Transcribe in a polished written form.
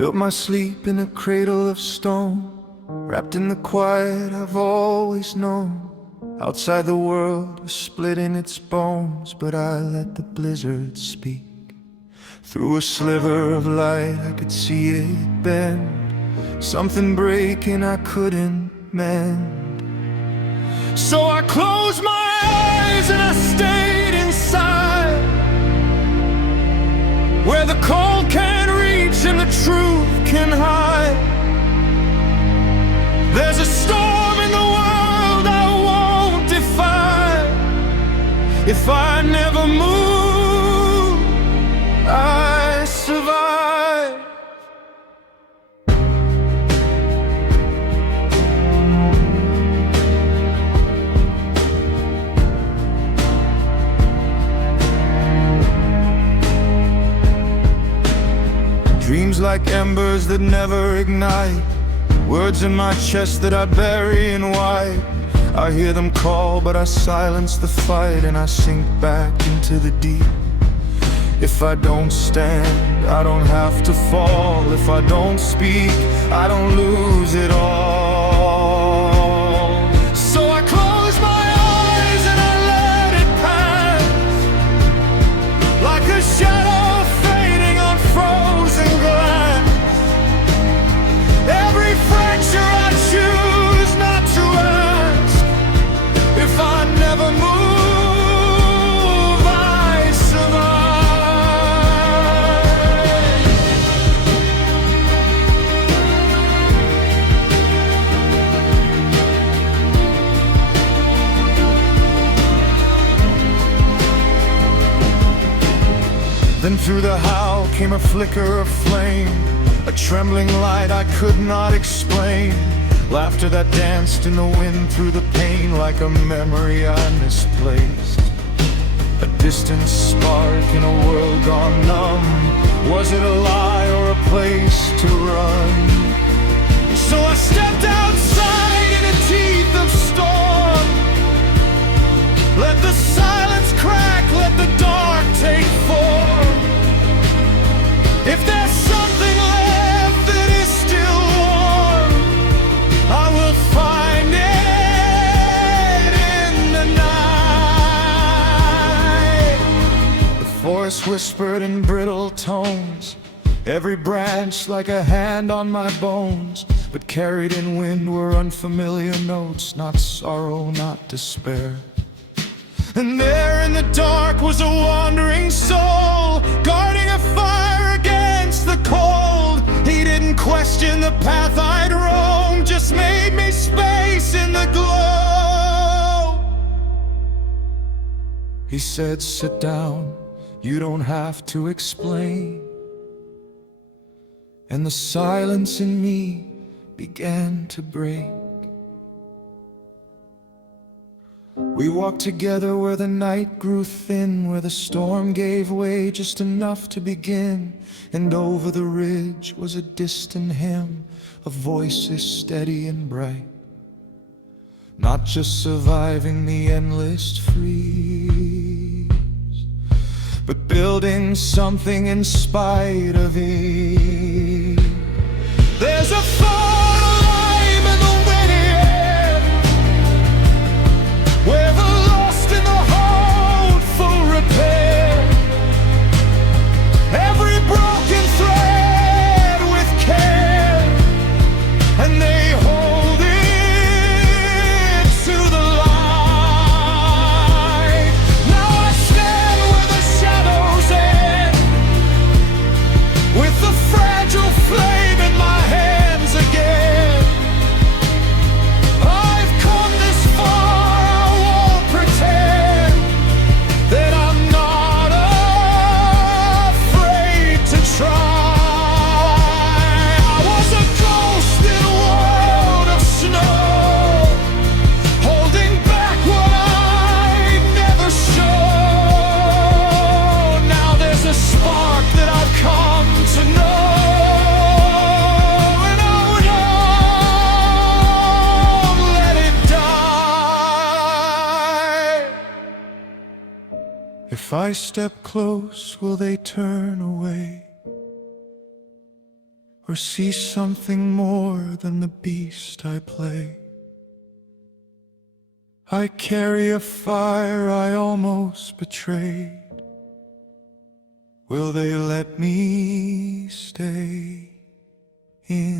Built my sleep in a cradle of stone, wrapped in the quiet I've always known. Outside the world was split in its bones, but I let the blizzard speak. Through a sliver of light I could see it bend, something breaking I couldn't mend. So I closed my eyes and I stayed inside, where the cold can't reach and the truth can hide. There's a storm in the world I won't defy. If I never move, I survive. Dreams like embers that never ignite, words in my chest that I bury in white. I hear them call, but I silence the fight, and I sink back into the deep. If I don't stand, I don't have to fall. If I don't speak, I don't lose it all. So I close my eyes and I let it pass, like a shadow fading on frozen glass. Every fracture I choose not to ask. If I never move, I survive. Then through the howl came a flicker of flame, a trembling light I could not explain. Laughter that danced in the wind through the pain, like a memory I misplaced. A distant spark in a world gone numb. Was it a lie or a place to run? So I stepped outside in the teeth of storm. Let the silence crack, let the dark take form. If there's something left that is still warm, I will find it in the night. The forest whispered in brittle tones, every branch like a hand on my bones. But carried in wind were unfamiliar notes, not sorrow, not despair. And there in the dark was a wandering soul, guarding a fire against the cold. He didn't question the path I'd roam, just made me space in the glow. He said, sit down, you don't have to explain. And the silence in me began to break. We walked together where the night grew thin, where the storm gave way just enough to begin. And over the ridge was a distant hymn of voices steady and bright, not just surviving the endless freeze, but building something in spite of it. There's a thought alive in the windy air, where the lost in the hold full repair. Every broken thread with care, and they hold it to the light. Now I stand where the shadows end, with the fragile flame in my hands again. I've come this far, I won't pretend that I'm not afraid to try. I was a ghost in a world of snow, holding back what I'd never show. Now there's a spark that I've come to know, and oh, don't let it die. If I step close, will they turn away? or see something more than the beast I play. I carry a fire I almost betrayed. Will they let me stay in?